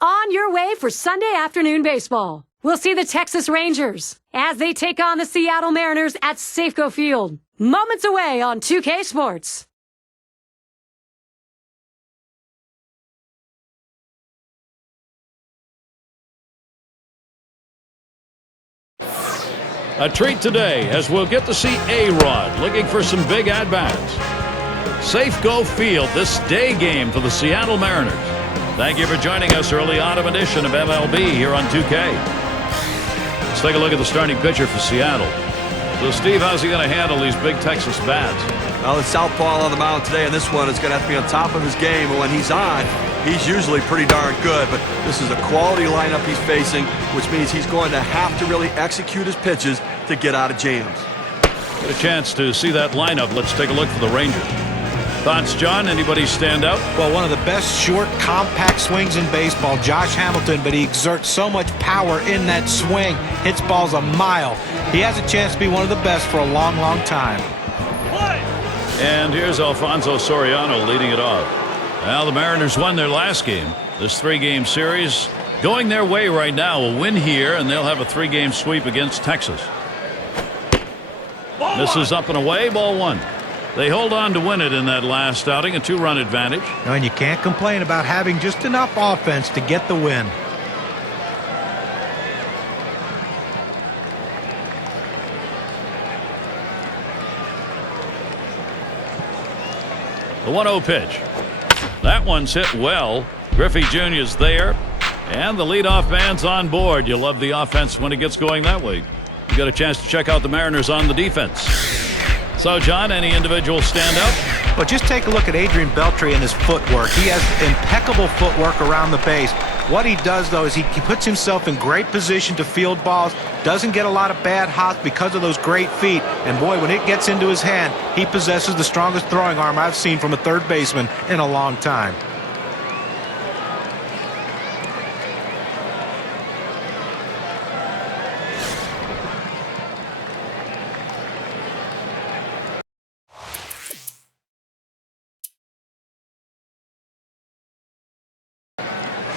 On your way for Sunday afternoon baseball. We'll see the Texas Rangers as they take on the Seattle Mariners at Safeco Field. Moments away on 2K Sports. A treat today as we'll get to see A-Rod looking for some big at-bats. Safeco Field, this day game for the Seattle Mariners. Thank you for joining us early autumn edition of MLB here on 2K. Let's take a look at the starting pitcher for Seattle. So, Steve, how's he going to handle these big Texas bats? Well, the southpaw on the mound today, and this one is going to have to be on top of his game. And when he's on, he's usually pretty darn good. But this is a quality lineup he's facing, which means he's going to have to really execute his pitches to get out of jams. Get a chance to see that lineup. Let's take a look for the Rangers. Thoughts, John? Anybody stand out? Well, one of the best short, compact swings in baseball, Josh Hamilton, but he exerts so much power in that swing. Hits balls a mile. He has a chance to be one of the best for a long, long time. And here's Alfonso Soriano leading it off. Well, the Mariners won their last game. This three-game series going their way right now. A win here, and they'll have a three-game sweep against Texas. This is up and away, ball one. They hold on to win it in that last outing, a two-run advantage. And you can't complain about having just enough offense to get the win. The 1-0 pitch. That one's hit well. Griffey Jr. is there, and the leadoff man's on board. You love the offense when it gets going that way. You got a chance to check out the Mariners on the defense. So, John, any individual stand out? Well, just take a look at Adrian Beltre and his footwork. He has impeccable footwork around the base. What he does, though, is he puts himself in great position to field balls, doesn't get a lot of bad hops because of those great feet. And, boy, when it gets into his hand, he possesses the strongest throwing arm I've seen from a third baseman in a long time.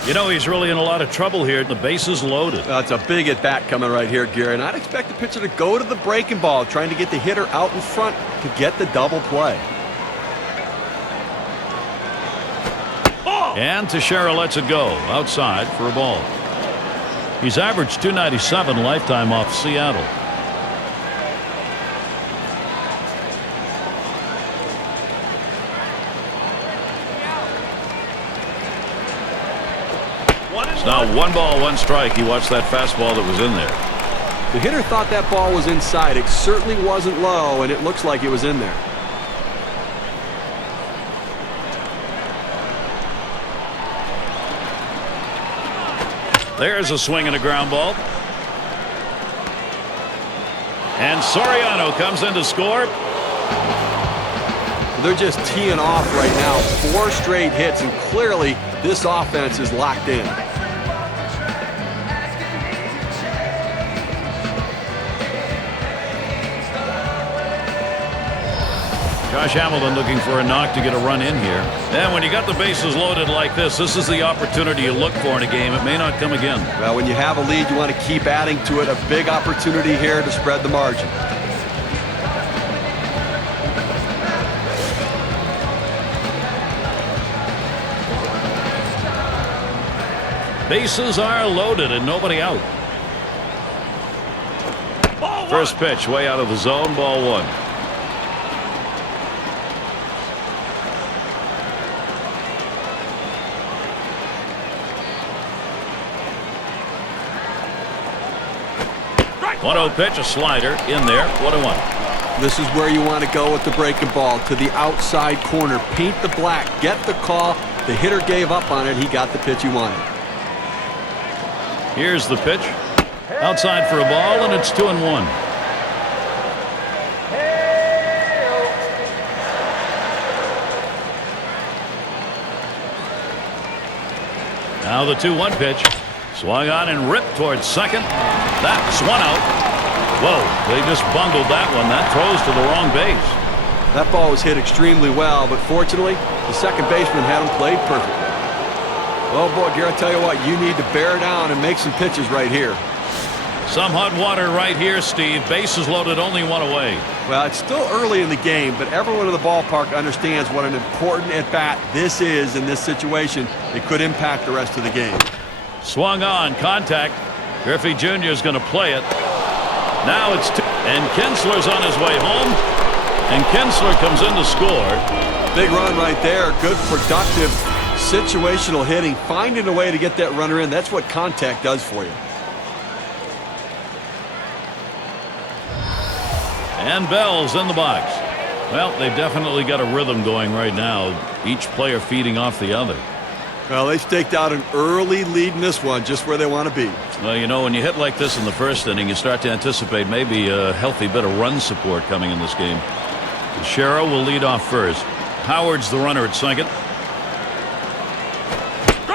You know, he's really in a lot of trouble here. The base is loaded. It's a big at-bat coming right here, Gary. And I'd expect the pitcher to go to the breaking ball, trying to get the hitter out in front to get the double play. And Teixeira lets it go outside for a ball. He's averaged .297 lifetime off Seattle. It's now 1 ball, 1 strike. He watched that fastball that was in there. The hitter thought that ball was inside. It certainly wasn't low, and it looks like it was in there. There's a swing and a ground ball. And Soriano comes in to score. They're just teeing off right now. 4 straight hits, and clearly this offense is locked in. Josh Hamilton looking for a knock to get a run in here. And when you got the bases loaded like this is the opportunity you look for in a game. It may not come again. Well, when you have a lead, you want to keep adding to it. A big opportunity here to spread the margin. Bases are loaded and nobody out. First pitch way out of the zone, ball 1. One-0 pitch, a slider in there, 1-1. This is where you want to go with the breaking ball, to the outside corner. Paint the black, get the call. The hitter gave up on it. He got the pitch he wanted. Here's the pitch. Outside for a ball, and it's 2-1. Now the 2-1 pitch. Swung on and ripped towards second. That's one out. Whoa, they just bungled that one. That throws to the wrong base. That ball was hit extremely well, but fortunately, the second baseman had him played perfectly. Oh, boy, Garrett, I tell you what, you need to bear down and make some pitches right here. Some hot water right here, Steve. Bases loaded, only one away. Well, it's still early in the game, but everyone in the ballpark understands what an important at-bat this is in this situation. It could impact the rest of the game. Swung on, contact. Griffey Jr. is going to play it. Now it's two, and Kinsler's on his way home, and Kinsler comes in to score. Big run right there. Good, productive, situational hitting. Finding a way to get that runner in. That's what contact does for you. And Bell's in the box. Well, they've definitely got a rhythm going right now. Each player feeding off the other. Well, they staked out an early lead in this one, just where they want to be. Well, you know, when you hit like this in the first inning, you start to anticipate maybe a healthy bit of run support coming in this game. Teixeira will lead off first. Howard's the runner at second.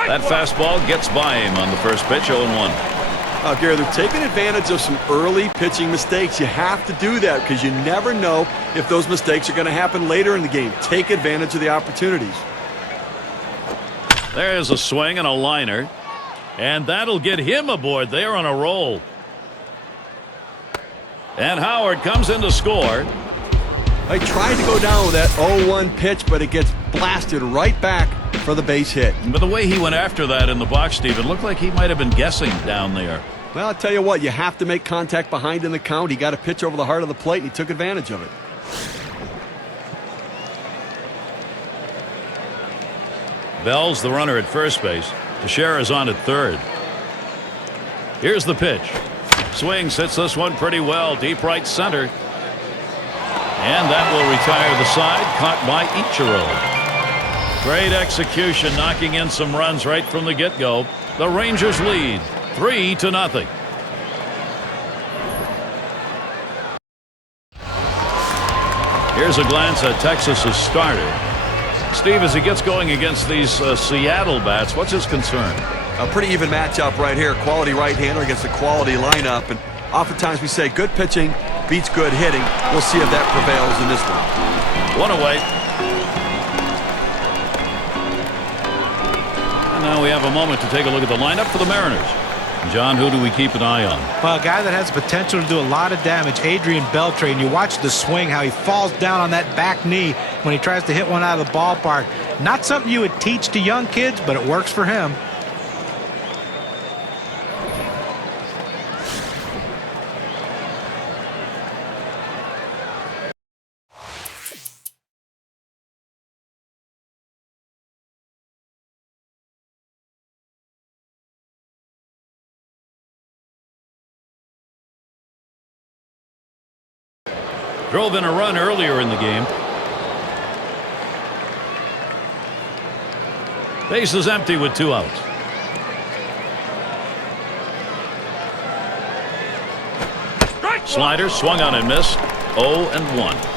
That fastball gets by him on the first pitch, 0-1. Gary, they're taking advantage of some early pitching mistakes. You have to do that because you never know if those mistakes are going to happen later in the game. Take advantage of the opportunities. There's a swing and a liner, and that'll get him aboard there on a roll. And Howard comes in to score. They tried to go down with that 0-1 pitch, but it gets blasted right back for the base hit. But the way he went after that in the box, Steve, it looked like he might have been guessing down there. Well, I'll tell you what, you have to make contact behind in the count. He got a pitch over the heart of the plate, and he took advantage of it. Bell's the runner at first base. Teixeira's on at third. Here's the pitch. Swings, hits this one pretty well, deep right center. And that will retire the side, caught by Ichiro. Great execution, knocking in some runs right from the get-go. The Rangers lead 3-0. Here's a glance at Texas's starter. Steve, as he gets going against these Seattle bats, what's his concern? A pretty even matchup right here. Quality right-hander against a quality lineup. And oftentimes we say good pitching beats good hitting. We'll see if that prevails in this one. One away. And now we have a moment to take a look at the lineup for the Mariners. John, who do we keep an eye on? Well, a guy that has potential to do a lot of damage, Adrian Beltre, and you watch the swing, how he falls down on that back knee when he tries to hit one out of the ballpark. Not something you would teach to young kids, but it works for him. Drove in a run earlier in the game. Base is empty with 2 outs. Slider swung on and missed. 0-1.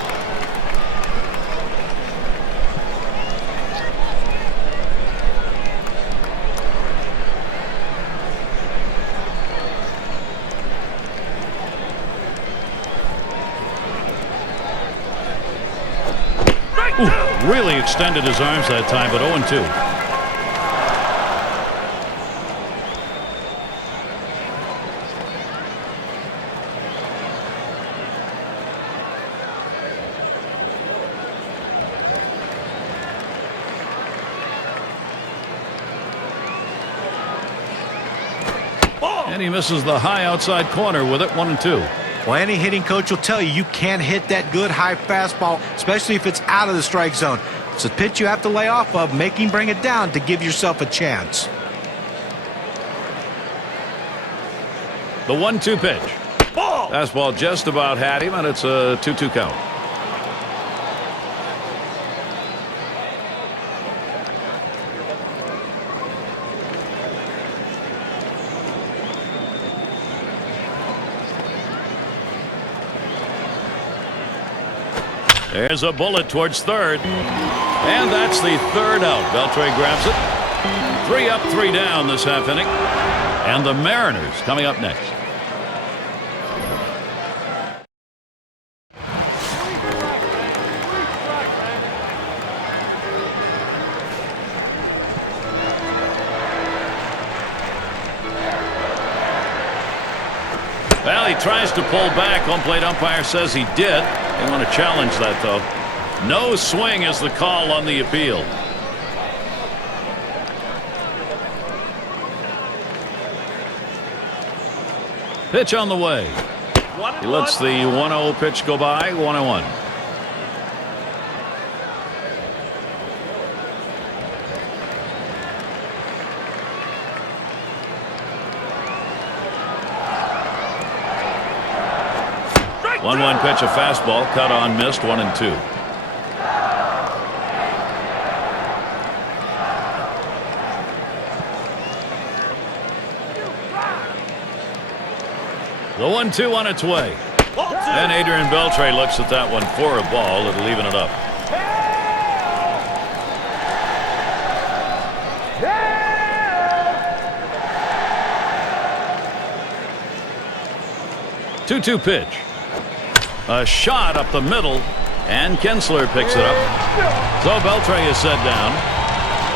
Really extended his arms that time, but 0-2. And he misses the high outside corner with it, 1-2. Well, any hitting coach will tell you can't hit that good high fastball, especially if it's out of the strike zone. It's a pitch you have to lay off of, make him bring it down to give yourself a chance. The 1-2 pitch. Fastball just about had him, and it's a 2-2 count. There's a bullet towards third. And that's the third out. Beltre grabs it. 3 up, 3 down this half inning. And the Mariners coming up next. Well, he tries to pull back. Home plate umpire says he did. They want to challenge that, though. No swing is the call on the appeal. Pitch on the way. He lets the 1-0 pitch go by. 1-1. One pitch, a fastball, cut on, missed, 1-2. The 1-2 on its way. And Adrian Beltre looks at that one for a ball. It'll even it up. Two pitch. A shot up the middle, and Kinsler picks it up. So Beltre is set down.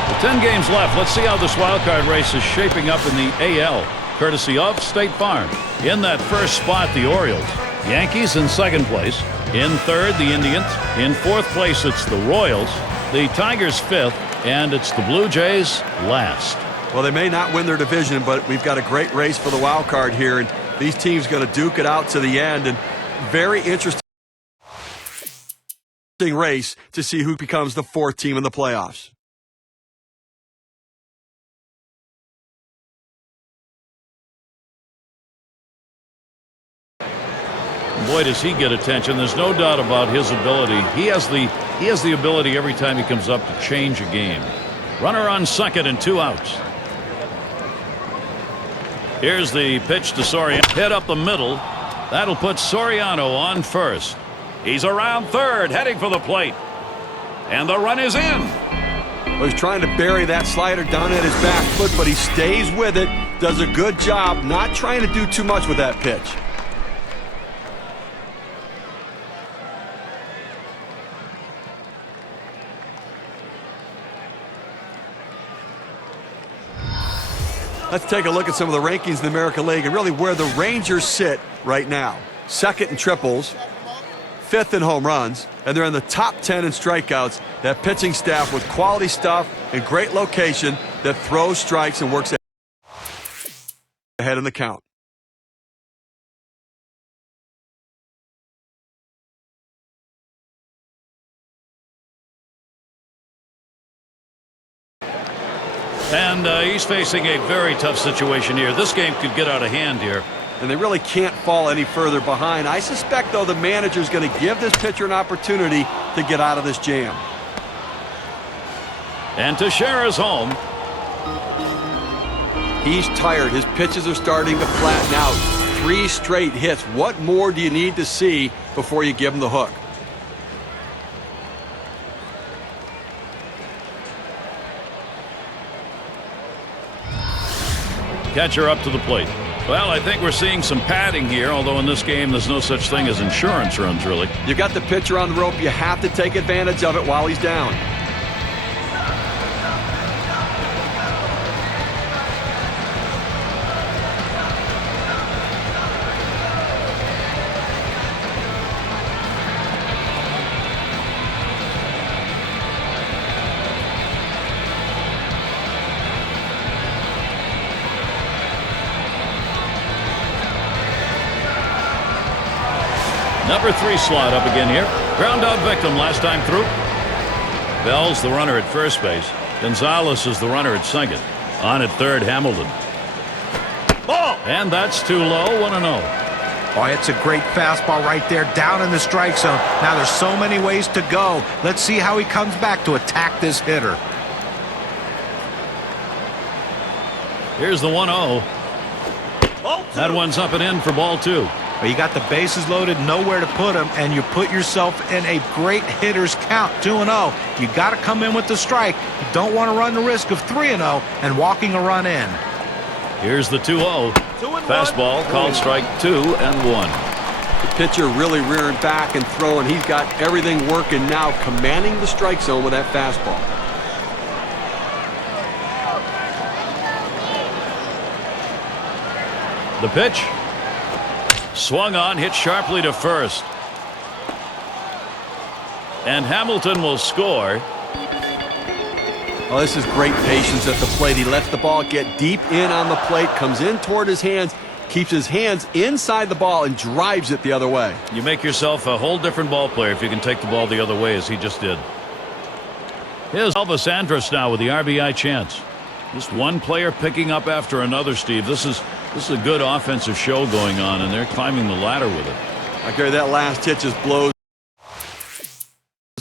With 10 games left, let's see how this wild card race is shaping up in the AL, courtesy of State Farm. In that first spot, the Orioles. Yankees in second place. In third, the Indians. In fourth place, it's the Royals. The Tigers fifth, and it's the Blue Jays last. Well, they may not win their division, but we've got a great race for the wild card here, and these teams going to duke it out to the end. And very interesting race to see who becomes the fourth team in the playoffs. Boy, does he get attention. There's no doubt about his ability. He has the ability every time he comes up to change a game. Runner on second and 2 outs. Here's the pitch to Soriano. Hit up the middle. That'll put Soriano on first. He's around third, heading for the plate. And the run is in. Well, he's trying to bury that slider down at his back foot, but he stays with it. Does a good job not trying to do too much with that pitch. Let's take a look at some of the rankings in the American League and really where the Rangers sit right now. Second in triples, fifth in home runs, and they're in the top 10 in strikeouts. That pitching staff with quality stuff and great location that throws strikes and works ahead in the count. And he's facing a very tough situation here. This game could get out of hand here. And they really can't fall any further behind. I suspect, though, the manager's going to give this pitcher an opportunity to get out of this jam. And Teixeira's home. He's tired. His pitches are starting to flatten out. 3 straight hits. What more do you need to see before you give him the hook? Catcher up to the plate. Well, I think we're seeing some padding here, although in this game there's no such thing as insurance runs, really. You got the pitcher on the rope. You have to take advantage of it while he's down. Number 3 slot up again here. Ground out victim last time through. Bell's the runner at first base. Gonzalez is the runner at second. On at third, Hamilton. Ball! And that's too low, 1-0. Oh, it's a great fastball right there, down in the strike zone. Now there's so many ways to go. Let's see how he comes back to attack this hitter. Here's the 1-0. That one's up and in for ball 2. Well, you got the bases loaded, nowhere to put them, and you put yourself in a great hitter's count, 2-0. You got to come in with the strike. You don't want to run the risk of 3-0 and walking a run in. Here's the 2-0. Fastball called strike 2 and 1. The pitcher really rearing back and throwing. He's got everything working now, commanding the strike zone with that fastball. The pitch. Swung on, hit sharply to first. And Hamilton will score. Oh, this is great patience at the plate. He lets the ball get deep in on the plate, comes in toward his hands, keeps his hands inside the ball, and drives it the other way. You make yourself a whole different ball player if you can take the ball the other way, as he just did. Here's Elvis Andrus now with the RBI chance. Just one player picking up after another, Steve. This is a good offensive show going on, and they're climbing the ladder with it. Okay, that last hit just blows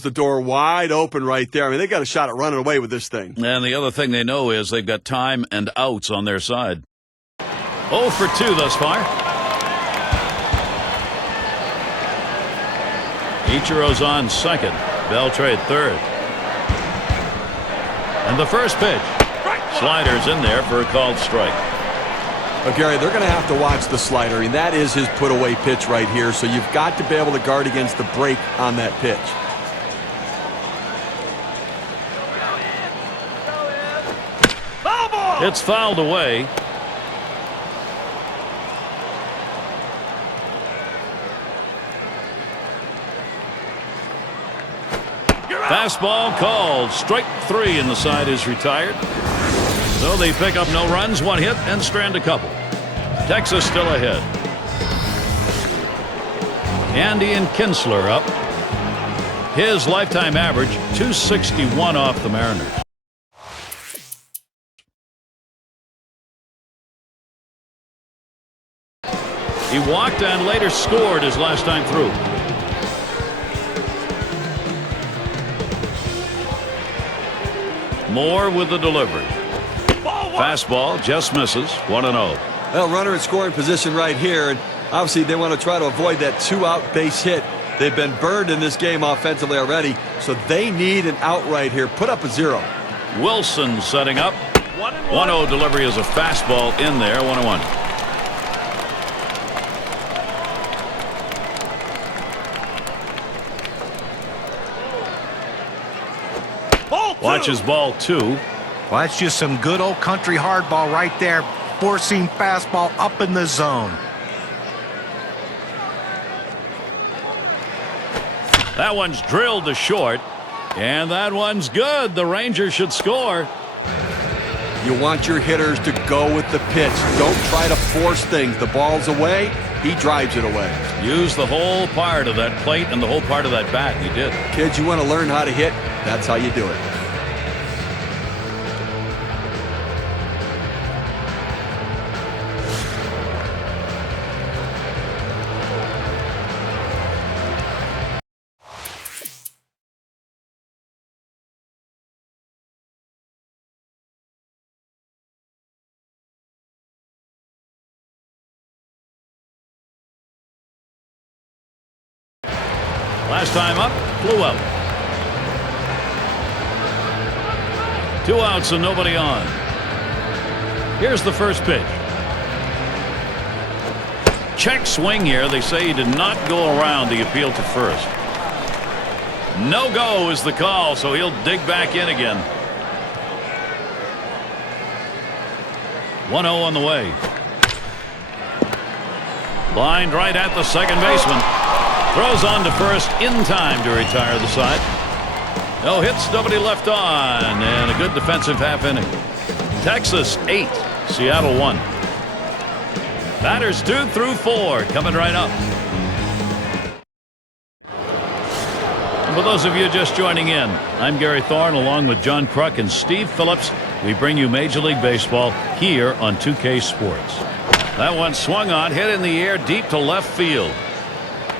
the door wide open right there. I mean, they got a shot at running away with this thing. And the other thing they know is they've got time and outs on their side. 0 for 2 thus far. Ichiro's on second. Beltre at third. And the first pitch. Slider's in there for a called strike. But Gary, they're going to have to watch the slider. I mean, that is his put-away pitch right here, so you've got to be able to guard against the break on that pitch. It's fouled away. Fastball called. Strike 3, and the side is retired. So they pick up no runs, 1 hit, and strand a couple. Texas still ahead. Andy and Kinsler up. His lifetime average, 261 off the Mariners. He walked and later scored his last time through. Moore with the delivery. Fastball just misses. 1-0. Well, runner in scoring position right here, and obviously they want to try to avoid that 2-out base hit. They've been burned in this game offensively already, so they need an out right here. Put up a 0. Wilson setting up. 1-0 delivery is a fastball in there. 1-1. Watches ball 2. Well, that's just some good old country hardball right there. Forcing fastball up in the zone. That one's drilled to short. And that one's good. The Rangers should score. You want your hitters to go with the pitch. Don't try to force things. The ball's away. He drives it away. Use the whole part of that plate and the whole part of that bat. He did. Kids, you want to learn how to hit? That's how you do it. Last time up, flew out. 2 outs and nobody on. Here's the first pitch. Check swing here. They say he did not go around the appeal to first. No go is the call, so he'll dig back in again. 1-0 on the way. Lined right at the second baseman. Throws on to first in time to retire the side. No hits, nobody left on, and a good defensive half inning. Texas 8, Seattle 1. Batters 2 through 4 coming right up. And for those of you just joining in, I'm Gary Thorne along with John Kruk and Steve Phillips. We bring you Major League Baseball here on 2K Sports. That one swung on, hit in the air deep to left field.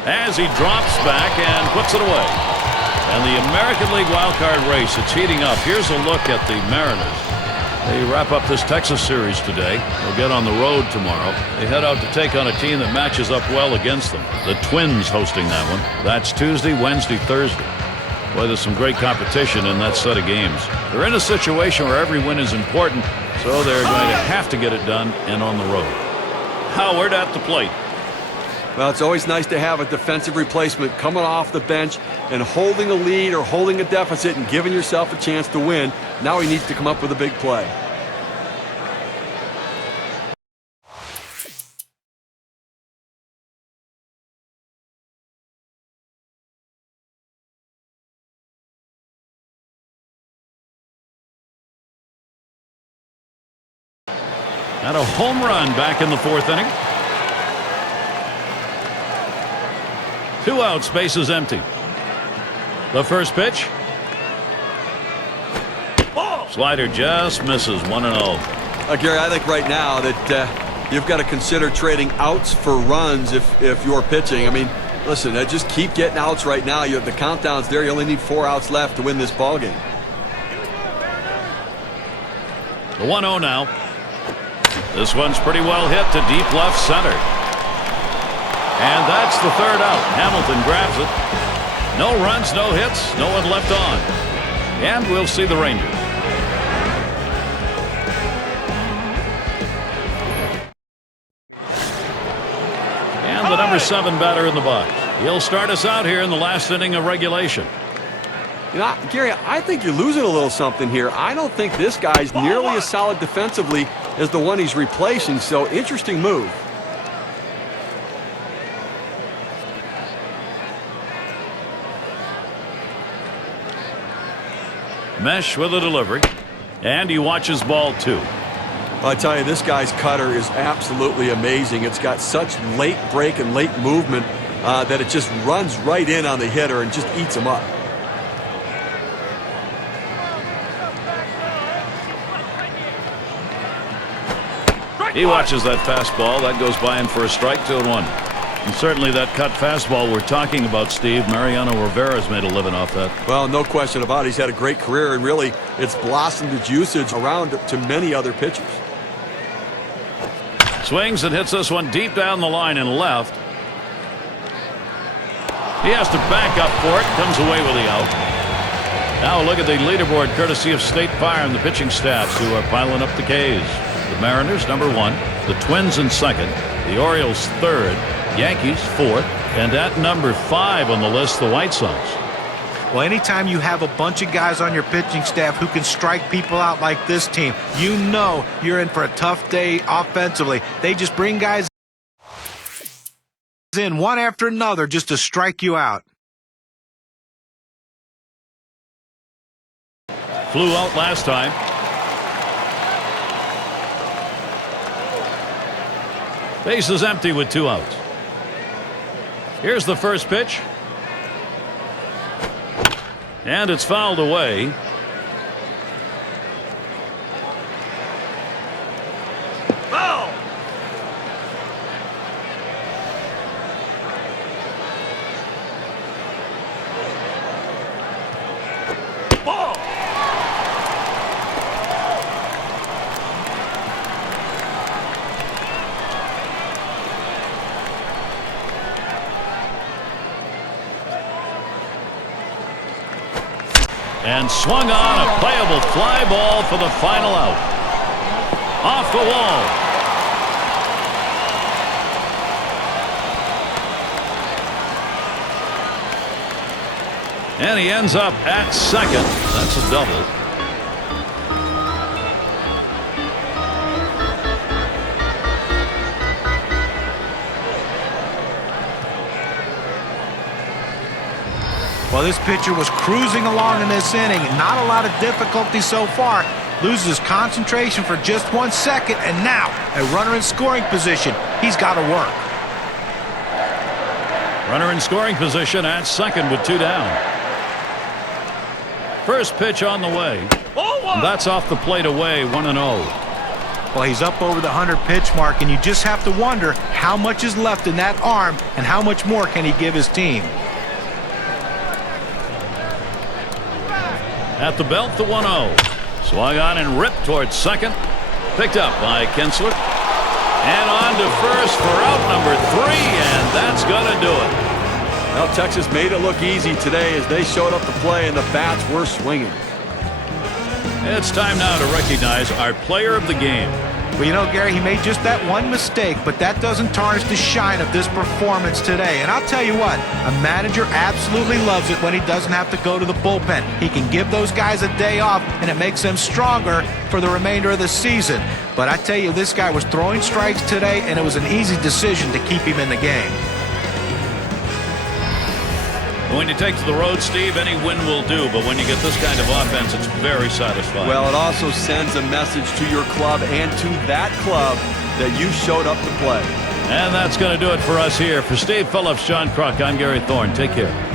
As he drops back and puts it away. And the American League wildcard race, it's heating up. Here's a look at the Mariners. They wrap up this Texas series today. They'll get on the road tomorrow. They head out to take on a team that matches up well against them. The Twins hosting that one. That's Tuesday, Wednesday, Thursday. Boy, there's some great competition in that set of games. They're in a situation where every win is important, so they're going to have to get it done and on the road. Howard at the plate. Well, it's always nice to have a defensive replacement coming off the bench and holding a lead or holding a deficit and giving yourself a chance to win. Now he needs to come up with a big play. And a home run back in the 4th inning. 2 outs, bases empty. The first pitch. Slider just misses. 1-0. Gary, I think right now that you've got to consider trading outs for runs if you're pitching. I mean, listen, just keep getting outs right now. You have the countdown's there. You only need 4 outs left to win this ball game. The 1-0 now. This one's pretty well hit to deep left center. And that's the 3rd out. Hamilton grabs it. No runs, no hits, no one left on. And we'll see the Rangers. And the number 7 batter in the box. He'll start us out here in the last inning of regulation. You know, Gary, I think you're losing a little something here. I don't think this guy's nearly as solid defensively as the one he's replacing, so interesting move. Mesh with a delivery. And he watches ball 2. I tell you, this guy's cutter is absolutely amazing. It's got such late break and late movement that it just runs right in on the hitter and just eats him up. He watches that fastball. That goes by him for a strike, 2-1. And certainly that cut fastball we're talking about, Steve, Mariano Rivera's made a living off that. Well, no question about it. He's had a great career, and really it's blossomed its usage around to many other pitchers. Swings and hits this one deep down the line and left. He has to back up for it. Comes away with the out. Now look at the leaderboard courtesy of State Farm, the pitching staffs who are piling up the K's. The Mariners, number 1. The Twins in 2nd. The Orioles 3rd. Yankees 4th. And at number 5 on the list, the White Sox. Well, anytime you have a bunch of guys on your pitching staff who can strike people out like this team, you know you're in for a tough day offensively. They just bring guys in one after another just to strike you out. Flew out last time. Base is empty with 2 outs. Here's the first pitch. And it's fouled away. Foul! Ball! And swung on a playable fly ball for the final out. Off the wall. And he ends up at 2nd. That's a double. Well, this pitcher was cruising along in this inning. Not a lot of difficulty so far. Loses concentration for just 1 second, and now a runner in scoring position. He's got to work. Runner in scoring position at 2nd with 2 down. First pitch on the way. That's off the plate away, 1-0. Well, he's up over the 100-pitch mark, and you just have to wonder how much is left in that arm and how much more can he give his team. At the belt, the 1-0. Swung on and ripped towards 2nd. Picked up by Kinsler. And on to first for out number 3, and that's going to do it. Well, Texas made it look easy today as they showed up to play and the bats were swinging. It's time now to recognize our player of the game. Well, you know, Gary, he made just that one mistake, but that doesn't tarnish the shine of this performance today. And I'll tell you what, a manager absolutely loves it when he doesn't have to go to the bullpen. He can give those guys a day off, and it makes them stronger for the remainder of the season. But I tell you, this guy was throwing strikes today, and it was an easy decision to keep him in the game. When you take to the road, Steve, any win will do, but when you get this kind of offense, it's very satisfying. Well, it also sends a message to your club and to that club that you showed up to play. And that's going to do it for us here. For Steve Phillips, John Kruk, I'm Gary Thorne. Take care.